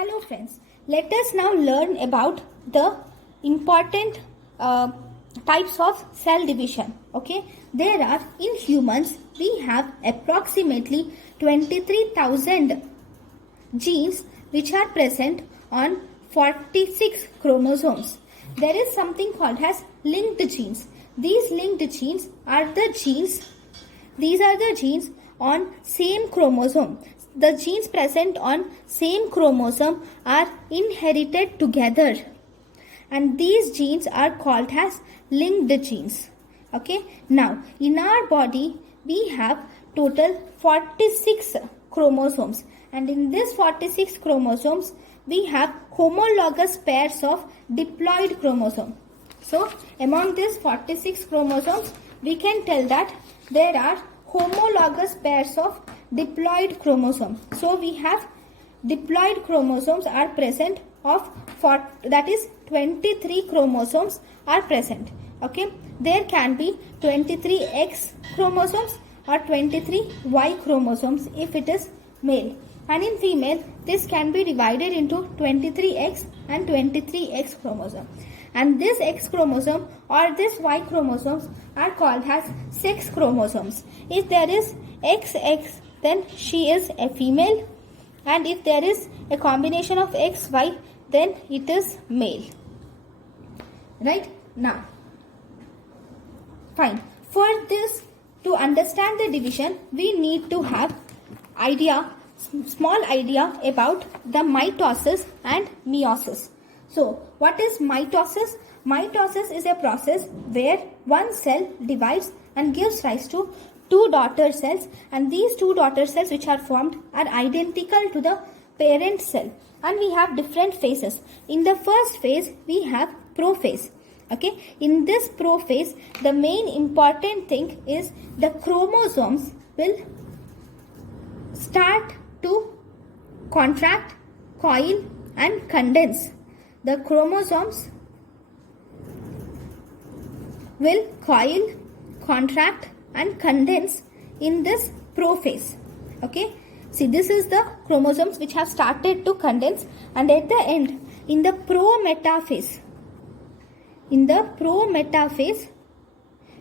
Hello friends, let us now learn about the important types of cell division. Okay, there are in humans we have approximately 23,000 genes which are present on 46 chromosomes. There is something called as linked genes. These linked genes are the genes on same chromosome. The genes present on same chromosome are inherited together, and these genes are called as linked genes. Okay, now in our body we have total 46 chromosomes, and in this 46 chromosomes we have homologous pairs of diploid chromosome. So among these 46 chromosomes we can tell that there are homologous pairs of diploid chromosome. So we have diploid chromosomes are present of that is 23 chromosomes are present. Okay, there can be 23X chromosomes or 23Y chromosomes if it is male, and in female this can be divided into 23X and 23X chromosome, and this X chromosome or this Y chromosomes are called as sex chromosomes. If there is XX, then she is a female, and if there is a combination of XY, then it is male. Right? Now, fine. For this, to understand the division, we need to have small idea about the mitosis and meiosis. So, what is mitosis? Mitosis is a process where one cell divides and gives rise to two daughter cells, and these two daughter cells which are formed are identical to the parent cell, and we have different phases. In the first phase we have prophase. Okay, in this prophase the main important thing is the chromosomes will start to contract, coil and condense. The chromosomes will coil, contract and condense in this prophase. Okay, see, this is the chromosomes which have started to condense, and at the end in the prometaphase,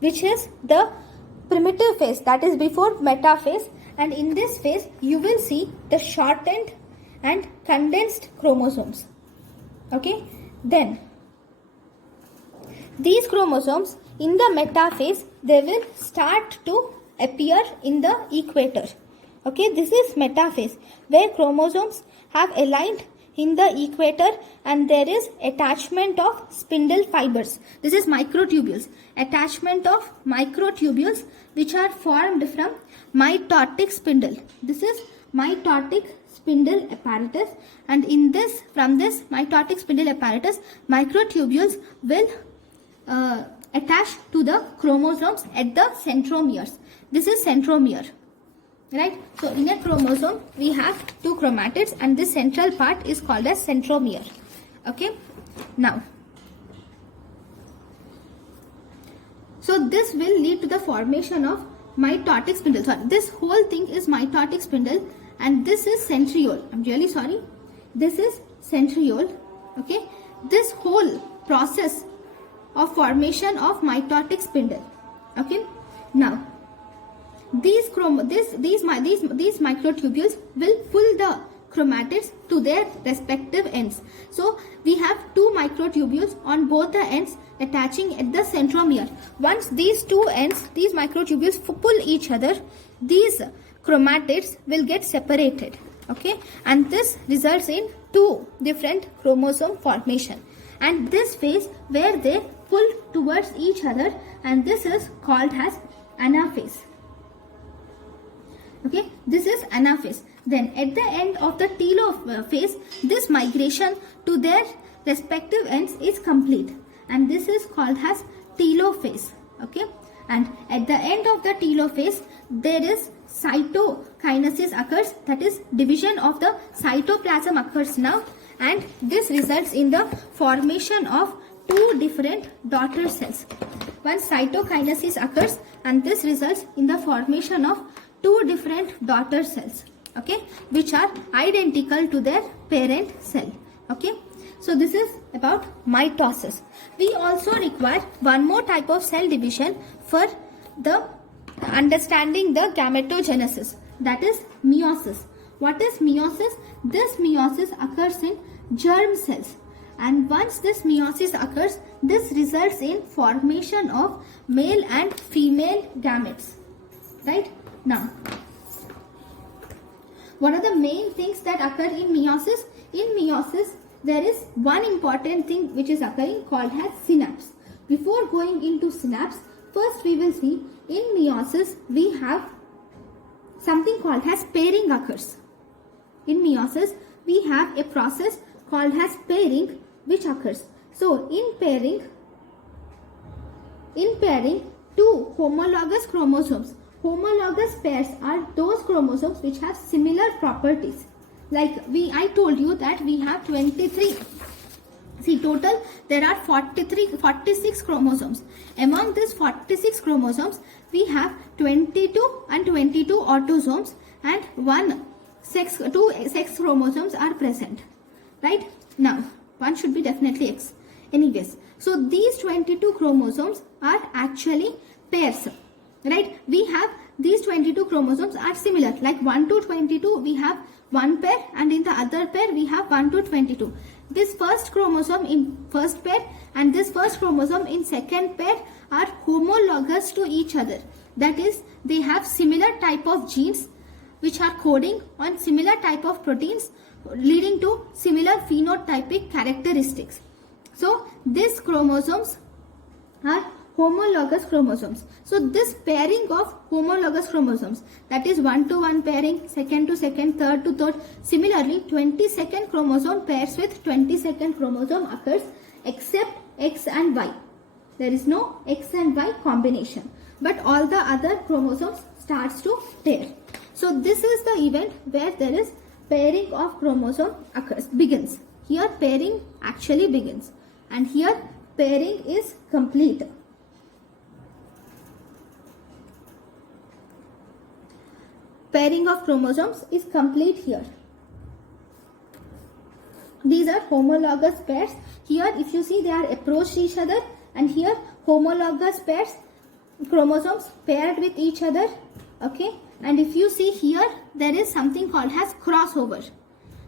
which is the primitive phase, that is before metaphase, and in this phase you will see the shortened and condensed chromosomes. Okay, then these chromosomes in the metaphase they will start to appear in the equator. Okay, this is metaphase where chromosomes have aligned in the equator and there is attachment of spindle fibers. This is microtubules. Attachment of microtubules which are formed from mitotic spindle. This is mitotic spindle apparatus, and in this, from this mitotic spindle apparatus, microtubules will attach to the chromosomes at the centromeres. This is centromere. Right? So in a chromosome we have two chromatids, and this central part is called as centromere. Okay. Now, so this will lead to the formation of mitotic spindle. Sorry, this whole thing is mitotic spindle, and this is centriole. I'm really sorry. This is centriole. Okay. This whole process of formation of mitotic spindle. Okay. Now, these microtubules will pull the chromatids to their respective ends. So we have two microtubules on both the ends attaching at the centromere. Once these two ends, these microtubules pull each other, these chromatids will get separated. Okay, and this results in two different chromosome formation, and this phase where they pull towards each other, and this is called as anaphase. Okay, this is anaphase. Then at the end of the telophase, this migration to their respective ends is complete, and this is called as telophase. Okay, and at the end of the telophase there is cytokinesis occurs, that is division of the cytoplasm occurs now, and this results in the formation of two different daughter cells. Once cytokinesis occurs, and this results in the formation of two different daughter cells. okay, which are identical to their parent cell. Okay, so this is about mitosis. We also require one more type of cell division for the understanding the gametogenesis, that is meiosis. What is meiosis? This meiosis occurs in germ cells, and once this meiosis occurs, this results in formation of male and female gametes. Right? Now, what are the main things that occur in meiosis? In meiosis, there is one important thing which is occurring called as synapse. Before going into synapse, first we will see in meiosis we have something called as pairing occurs. In meiosis, we have a process called as pairing which occurs. So, in pairing, two homologous chromosomes. Homologous pairs are those chromosomes which have similar properties. Like I told you that we have 23. See, total there are 46 chromosomes. Among these 46 chromosomes, we have 22 and 22 autosomes, and two sex chromosomes are present. Right? Now, one should be definitely X. Anyways, so these 22 chromosomes are actually pairs. Right? We have these 22 chromosomes are similar. Like 1 to 22, we have one pair, and in the other pair, we have 1 to 22. This first chromosome in first pair and this first chromosome in second pair are homologous to each other. That is, they have similar type of genes which are coding on similar type of proteins, leading to similar phenotypic characteristics. So, these chromosomes are homologous chromosomes. So, this pairing of homologous chromosomes, that is 1 to 1 pairing, second to second, third to third. Similarly, 22nd chromosome pairs with 22nd chromosome occurs except X and Y. There is no X and Y combination, but all the other chromosomes starts to pair. So, this is the event where there is pairing of chromosome begins. Here pairing actually begins, and here pairing is complete. Pairing of chromosomes is complete here. These are homologous pairs. Here, if you see, they are approached each other, and here homologous pairs, chromosomes paired with each other. Okay, and if you see here, there is something called as crossover.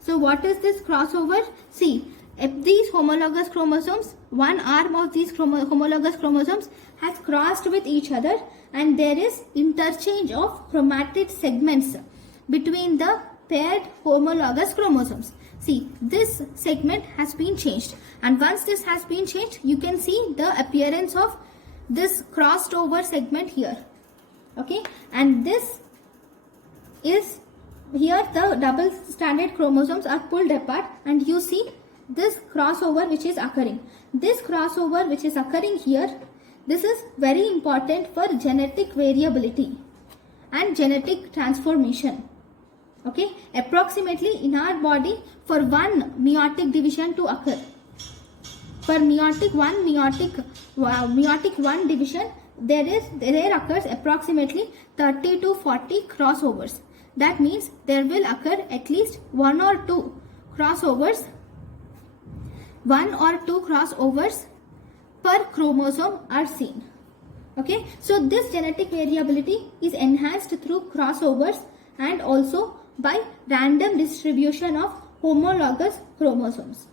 So, what is this crossover? See, if these homologous chromosomes, one arm of these homologous chromosomes has crossed with each other, and there is interchange of chromatid segments between the paired homologous chromosomes. See, this segment has been changed, and once this has been changed, you can see the appearance of this crossed over segment here. Okay, and this is here the double stranded chromosomes are pulled apart, and you see this crossover which is occurring. This crossover which is occurring here, this is very important for genetic variability and genetic transformation. Okay, approximately in our body, for one meiotic division to occur, for meiotic one division, there occurs approximately 30 to 40 crossovers. That means there will occur at least one or two crossovers per chromosome are seen. Okay, so this genetic variability is enhanced through crossovers and also by random distribution of homologous chromosomes.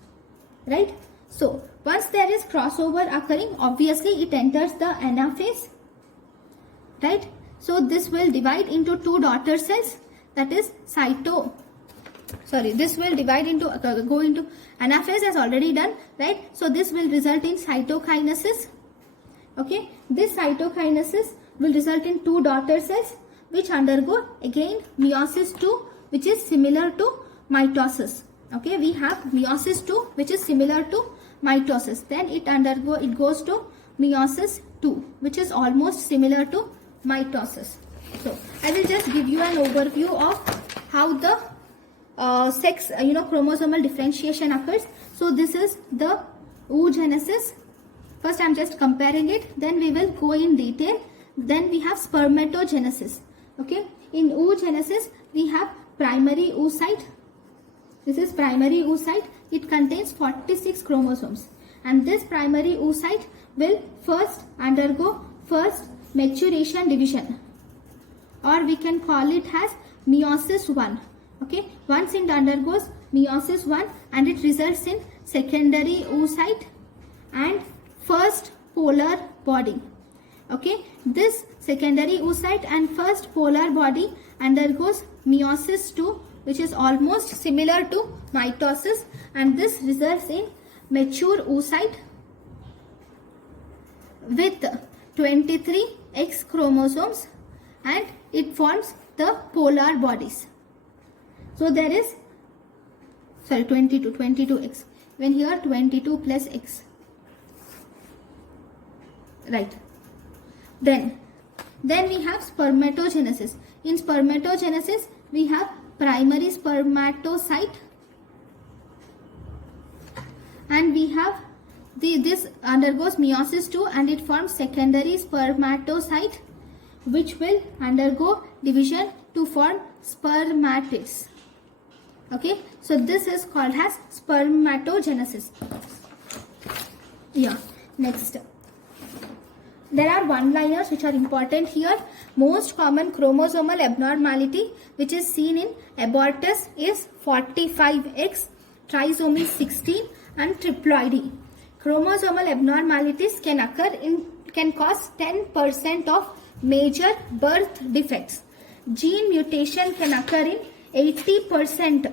Right? So, once there is crossover occurring, obviously it enters the anaphase. Right? So, this will divide into two daughter cells, that is this will divide into go into anaphase as already done, right? So this will result in cytokinesis. Okay, this cytokinesis will result in two daughter cells which undergo again meiosis 2, which is similar to mitosis. Okay, we have meiosis 2 which is similar to mitosis. Then it goes to meiosis 2, which is almost similar to mitosis. So I will just give you an overview of how the chromosomal differentiation occurs. So this is the oogenesis. First I am just comparing it, then we will go in detail. Then we have spermatogenesis. Okay, in oogenesis we have primary oocyte. This is primary oocyte. It contains 46 chromosomes, and this primary oocyte will first undergo first maturation division, or we can call it as meiosis 1. Okay, once it undergoes meiosis 1 and it results in secondary oocyte and first polar body. Okay, this secondary oocyte and first polar body undergoes meiosis 2, which is almost similar to mitosis, and this results in mature oocyte with 23 X chromosomes, and it forms the polar bodies. So there is 22 X, when here 22 plus X, right. Then we have spermatogenesis. In spermatogenesis we have primary spermatocyte, and we have this undergoes meiosis 2 and it forms secondary spermatocyte, which will undergo division to form spermatids. Okay, so this is called as spermatogenesis. Yeah, next. There are one-liners which are important here. Most common chromosomal abnormality which is seen in abortus is 45X, trisomy 16 and triploidy. Chromosomal abnormalities can cause 10% of major birth defects. Gene mutation can occur in 8%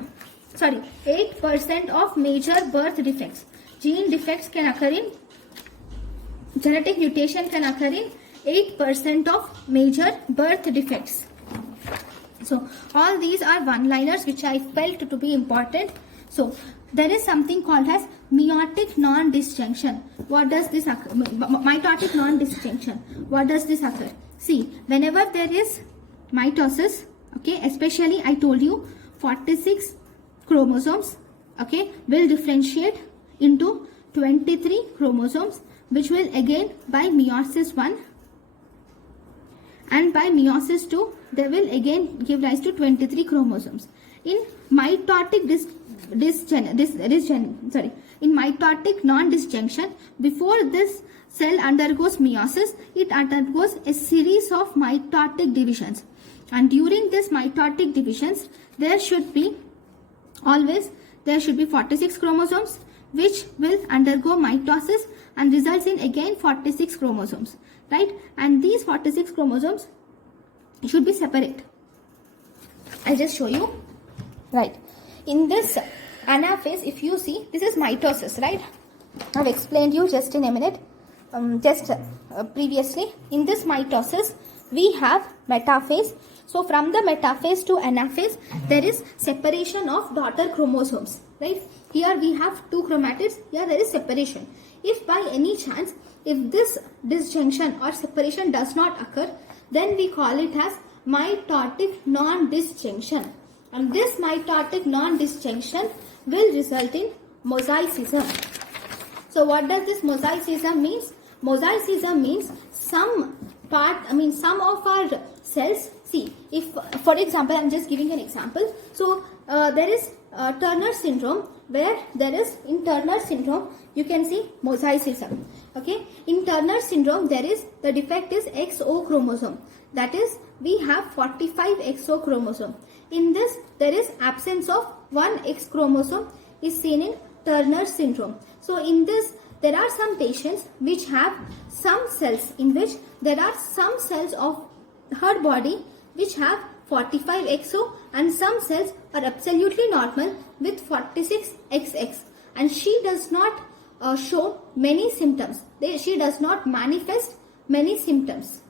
of major birth defects. Gene defects can occur in, genetic mutation can occur in 8% of major birth defects. So all these are one-liners which I felt to be important. So there is something called as meiotic non-disjunction. What does this occur? Mitotic non-disjunction. What does this occur? See, whenever there is mitosis, okay, especially I told you 46 chromosomes, okay, will differentiate into 23 chromosomes, which will again by meiosis 1 and by meiosis 2 they will again give rise to 23 chromosomes. In mitotic mitotic non-disjunction, before this cell undergoes meiosis, it undergoes a series of mitotic divisions, and during this mitotic divisions there should be 46 chromosomes which will undergo mitosis and results in again 46 chromosomes, right? And these 46 chromosomes should be separate. I'll just show you, right? In this anaphase, if you see, this is mitosis, right? I've explained you just in a minute, previously. In this mitosis we have metaphase. So from the metaphase to anaphase there is separation of daughter chromosomes, right? Here we have two chromatids, here there is separation. If by any chance, if this disjunction or separation does not occur, then we call it as mitotic non-disjunction, and this mitotic non-disjunction will result in mosaicism. So what does this mosaicism means? Mosaicism means some of our cells. See, if for example, I'm just giving an example. So there is Turner syndrome, where there is, in Turner syndrome you can see mosaicism. Okay, in Turner syndrome there is, the defect is XO chromosome, that is we have 45 XO chromosome. In this there is absence of one X chromosome is seen in Turner syndrome. So in this there are some patients which have some cells, in which there are some cells of her body which have 45 XO, and some cells are absolutely normal with 46 XX, and she does not show many symptoms. She does not manifest many symptoms.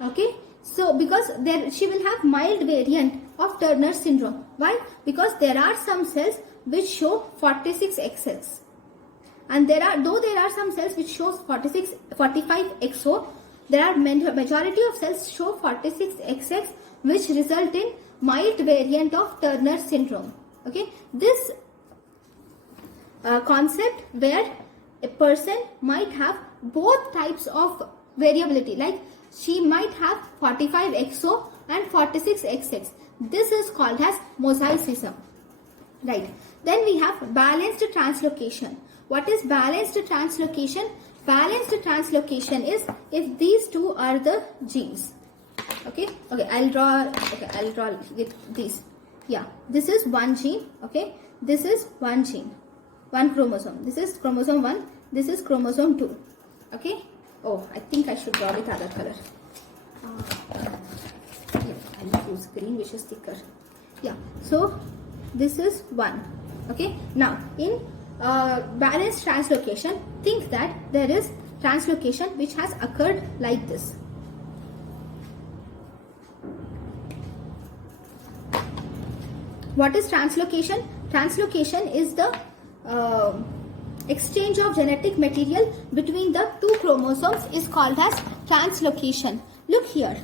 Okay, so because she will have mild variant of Turner syndrome. Why? Because there are some cells which show 46 XX, and there are some cells which shows 45 XO. There are majority of cells show 46 XX, which result in mild variant of Turner syndrome. Okay, this concept where a person might have both types of variability, like she might have 45 XO and 46 XX. This is called as mosaicism. Right. Then we have balanced translocation. What is balanced translocation? Balanced translocation is if these two are the genes. Okay. I'll draw with these. Yeah. This is one gene. Okay. This is one gene. One chromosome. This is chromosome 1. This is chromosome 2. Okay. Oh, I think I should draw with other color. Yeah, I'll use green, which is thicker. Yeah. So this is 1. Okay. Now in balanced translocation, think that there is translocation which has occurred like this. What is translocation? Translocation is the exchange of genetic material between the two chromosomes is called as translocation. Look here.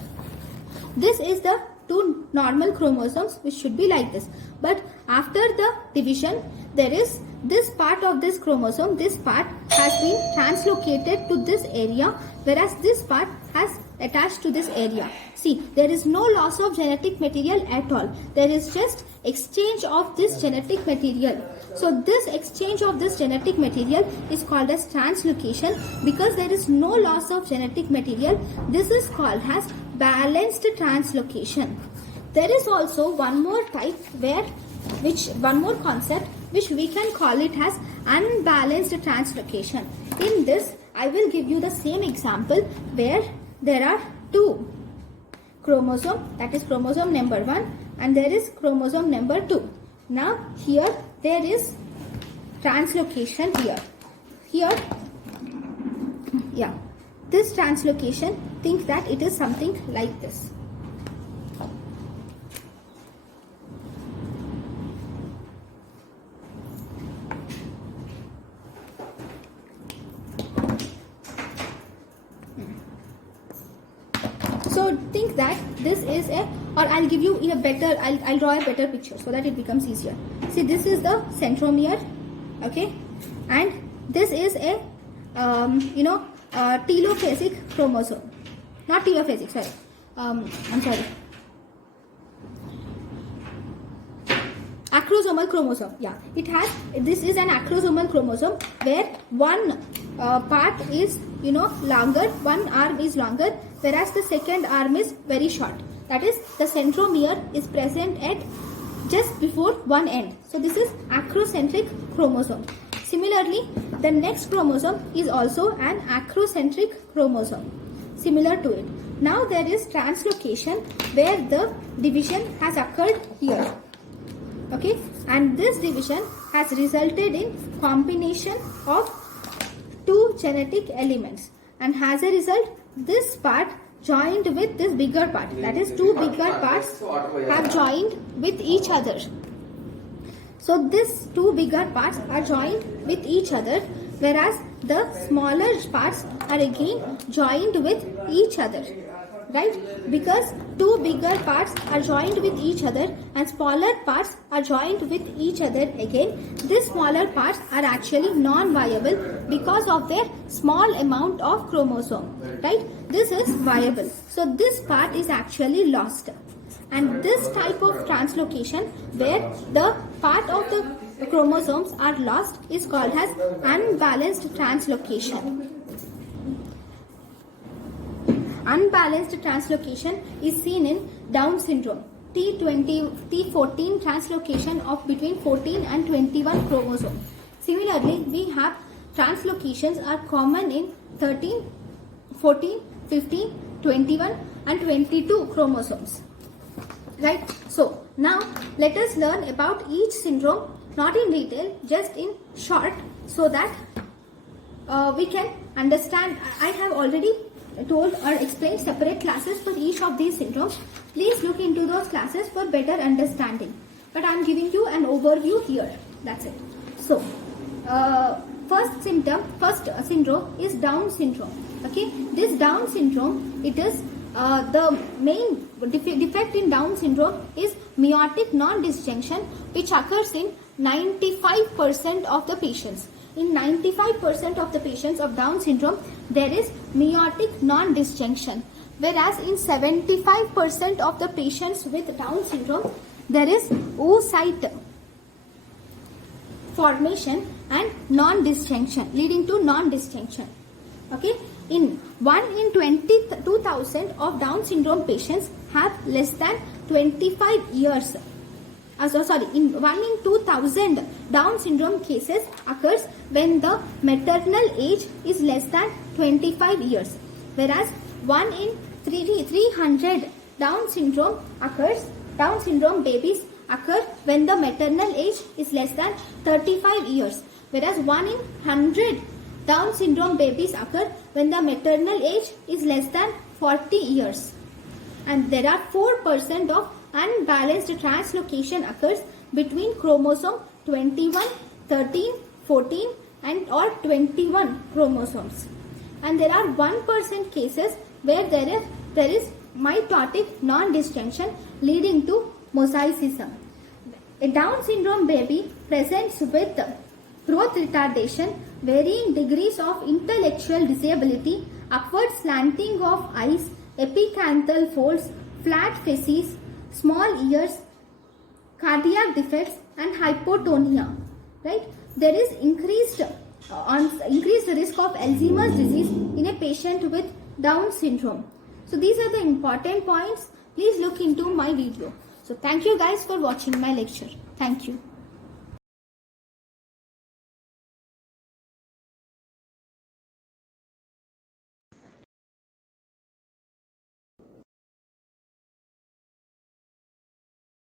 This is the two normal chromosomes which should be like this. But after the division, there is this part of this chromosome, this part has been translocated to this area, whereas this part has attached to this area. See, there is no loss of genetic material at all. There is just exchange of this genetic material. So this exchange of this genetic material is called as translocation because there is no loss of genetic material. This is called as balanced translocation. There is also one more type one more concept which we can call it as unbalanced translocation. In this, I will give you the same example where there are two chromosomes, that is chromosome number 1 and there is chromosome number 2. Now here there is translocation here. Yeah, this translocation, think that it is something like this. So think that this is a, or I'll give you in a better, I'll draw a better picture so that it becomes easier. See, this is the centromere, okay, and this is a telophasic chromosome, not telophasic, sorry, I'm sorry, acrosomal chromosome. Yeah, it has, this is an acrosomal chromosome where one part is longer, one arm is longer, whereas the second arm is very short. That is, the centromere is present at just before one end. So this is acrocentric chromosome. Similarly, the next chromosome is also an acrocentric chromosome, similar to it. Now there is translocation where the division has occurred here. Okay, and this division has resulted in combination of two genetic elements, and as a result, this part joined with this bigger part, that is two bigger parts have joined with each other. So these two bigger parts are joined with each other, whereas the smaller parts are again joined with each other, right? Because two bigger parts are joined with each other and smaller parts are joined with each other again, these smaller parts are actually non-viable because of their small amount of chromosome, right? This is viable. So this part is actually lost. And this type of translocation where the part of the chromosomes are lost is called as unbalanced translocation. Unbalanced translocation is seen in Down syndrome. T14 translocation of between 14 and 21 chromosomes. Similarly, we have translocations are common in 13, 14, 15, 21 and 22 chromosomes. Right? So, now let us learn about each syndrome, not in detail, just in short, so that we can understand. I have already told or explained separate classes for each of these syndromes. Please look into those classes for better understanding. But I am giving you an overview here. That's it. So, first syndrome is Down syndrome. Okay, this Down syndrome, it is the main defect in Down syndrome is meiotic non-disjunction, which occurs in 95% of the patients. In 95% of the patients of Down syndrome, there is meiotic non-disjunction. whereas in 75% of the patients with Down syndrome, there is oocyte formation and non-distinction, leading to non-distinction. Okay, in 1 in 22,000 of Down syndrome patients have less than 25 years. In 1 in 2,000 Down syndrome cases occurs when the maternal age is less than 25 years, whereas 1 in 300 Down syndrome babies occur when the maternal age is less than 35 years, whereas 1 in 100 Down syndrome babies occur when the maternal age is less than 40 years. And there are 4% of unbalanced translocation occurs between chromosome 21, 13, 14 and or 21 chromosomes. And there are 1% cases where there is mitotic non-distinction leading to mosaicism. A Down syndrome baby presents with growth retardation, varying degrees of intellectual disability, upward slanting of eyes, epicanthal folds, flat faces, small ears, cardiac defects and hypotonia. Right? There is increased risk of Alzheimer's disease in a patient with Down syndrome. So these are the important points. Please look into my video. So thank you guys for watching my lecture. Thank you.